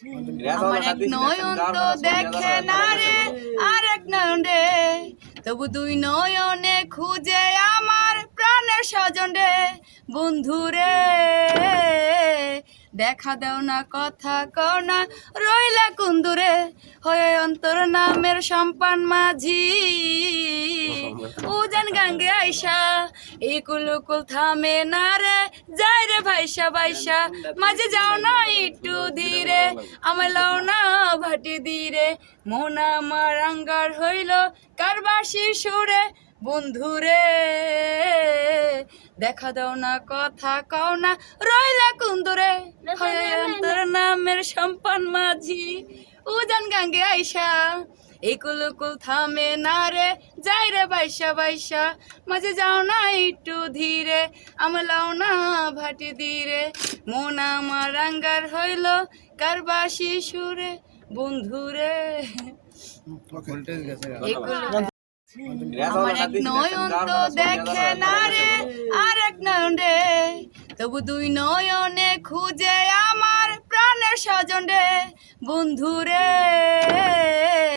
আমার এক নয়ন তো দেখে না রে, আর এক নয়ন রে, তবু দুই নয়নে খুঁজে আমার প্রাণের স্বজন রে। বন্ধু রে দেখা দাও না, কথা কও না, রইলা কুন্দুরে হয়ে অন্তর নামের সম্পান মাঝি। উজান গাঙ্গে আইসা এই কুলুকুল থামে না রে, যাই রে ভাইসা ভাইসা, মাঝে যাও না একটু ধীরে, আমায় লাও না ভাটি ধীরে। মন আমার আঙ্গার হইল কারবাসির সুরে। বন্ধুরে দেখা দাও না, কথা কও না, রইলা কুন্দুরে হয়ে অন্তর নামের সম্পান মাঝি। উজান গাঙ্গে আইসা এই কুলুকুল থামে না রে, যাই রে বাইসা বাইসা, মাঝে যাও না একটু ধীরে, আমলাও না ভাটি ধীরে। মন আমার আঙ্গার হইল কারবাসি সুরে। বন্ধুরে আমার এক নয়ন তো দেখে না রে, আর এক নয়ন রে, তবু দুই নয়নে খুঁজে আমার প্রাণের স্বজন রে। বন্ধুরে